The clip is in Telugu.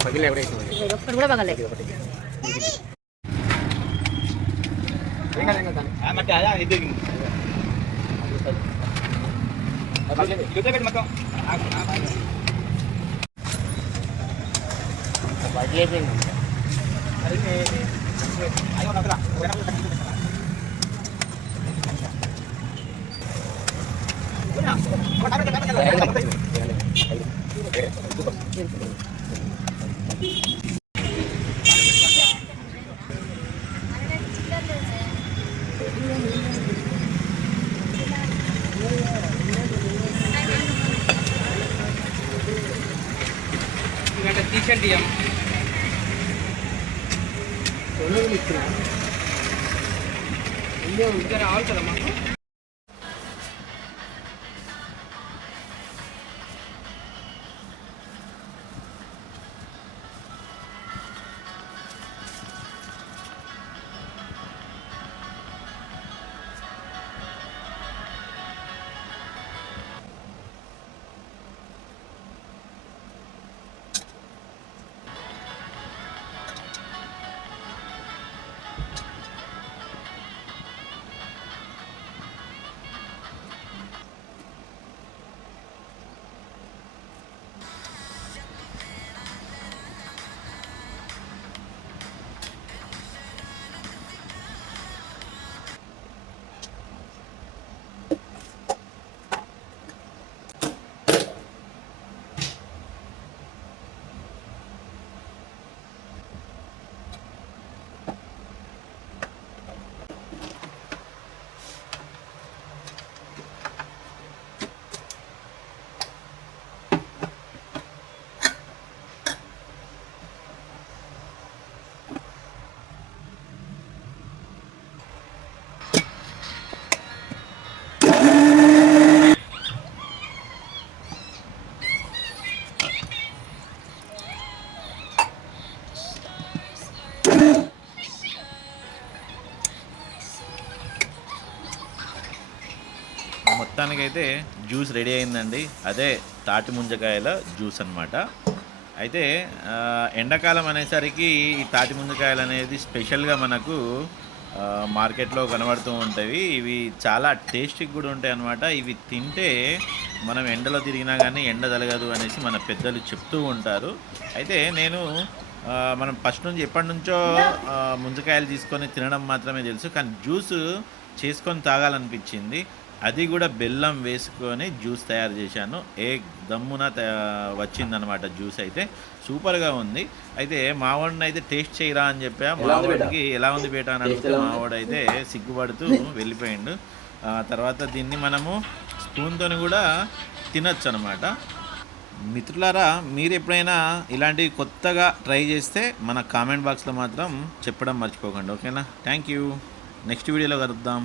ఒక్కడు కూడా పగలేదు. తీసండి ఇంకా రావాలి కదా మాకు. మొత్తానికైతే జ్యూస్ రెడీ అయిందండి. అదే తాటి ముంజకాయల జ్యూస్ అన్నమాట. అయితే ఎండాకాలం అనేసరికి ఈ తాటి ముంజకాయలు అనేది స్పెషల్గా మనకు మార్కెట్లో కనబడుతూ ఉంటాయి. ఇవి చాలా టేస్టీగా కూడా ఉంటాయి అన్నమాట. ఇవి తింటే మనం ఎండలో తిరిగినా కానీ ఎండ తలగదు అనేసి మన పెద్దలు చెప్తూ ఉంటారు. అయితే నేను మనం ఫస్ట్ నుంచి ఎప్పటి నుంచో ముంజకాయలు తీసుకొని తినడం మాత్రమే తెలుసు, కానీ జ్యూస్ చేసుకొని తాగాలనిపించింది. అది కూడా బెల్లం వేసుకొని జ్యూస్ తయారు చేశాను. ఏ దమ్మున వచ్చిందనమాట జ్యూస్. అయితే సూపర్గా ఉంది. అయితే మావాడిని అయితే టేస్ట్ చేయరా అని చెప్పా. మావాడికి ఎలా ఉంది బేట అని అడిగితే మావాడు అయితే సిగ్గుపడుతూ వెళ్ళిపోయిండు. తర్వాత దీన్ని మనము స్పూన్తో కూడా తినచ్చు అనమాట. మిత్రులారా, మీరు ఎప్పుడైనా ఇలాంటివి కొత్తగా ట్రై చేస్తే మన కామెంట్ బాక్స్లో మాత్రం చెప్పడం మర్చిపోకండి. ఓకేనా? Thank you. నెక్స్ట్ వీడియోలో కలుద్దాం.